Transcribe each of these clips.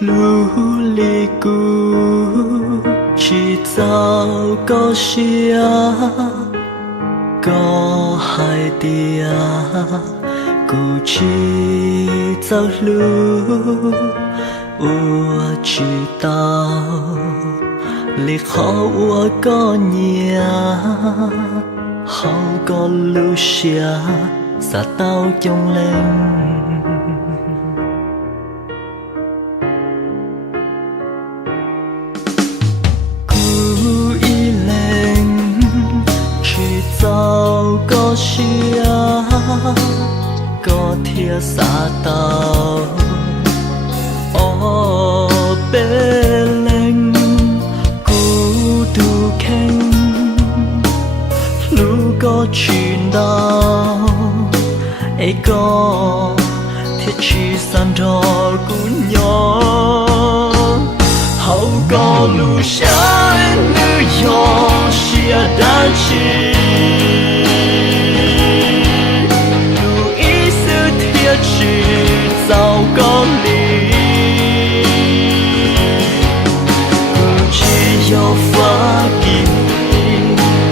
努力过，去走过些个海底啊，鼓起走路，我知道你好我个娘，好个路下撒到用灵。走过时啊，個鐵沙道，哦，別令孤獨傾，路過全道，一個鐵柱山頭姑娘，好個路上女友是單親。去走過你，不只有發現，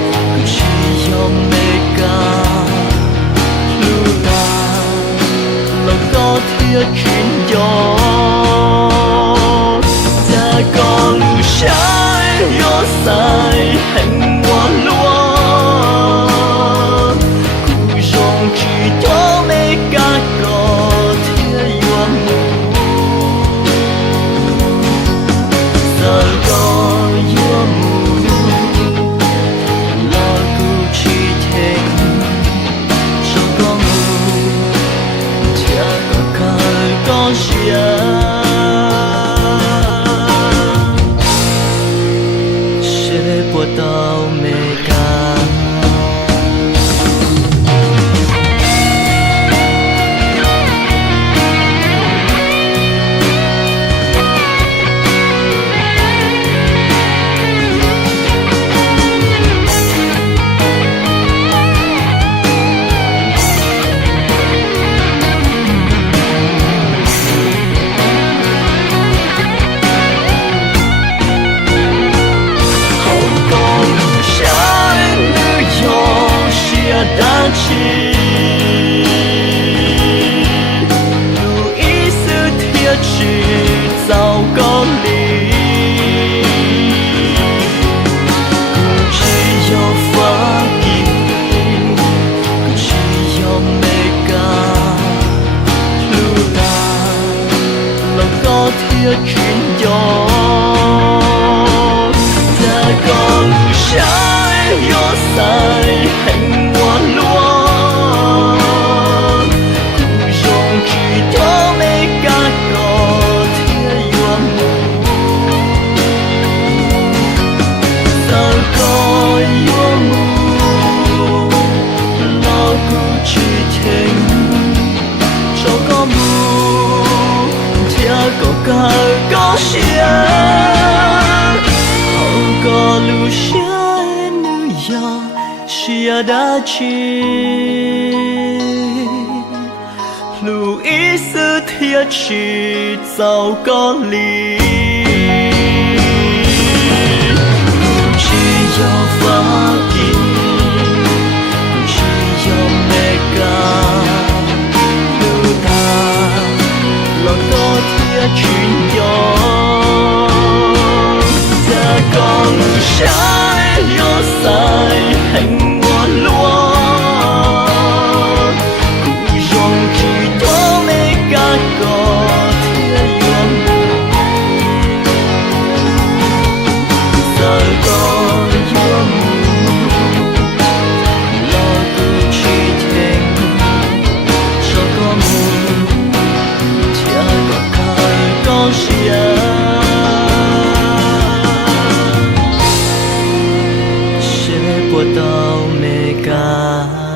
不只有美感，路大路高鐵轉悠，在個路上有誰恨我落？苦中只有美感。學不到美感。單親，路易斯鐵去走過你，不只有發現，不只有美感，路大路高鐵轉悠，在個路上有誰恨高興，好個路上的女友需要搭起，路易斯鐵去走過你，不只有發現，不只有美感，路大路高鐵轉悠，在個路上有誰恨我落？苦中只有美感個天緣，在個有夢，老古去聽，這個夢，這個開高興。學不到美感。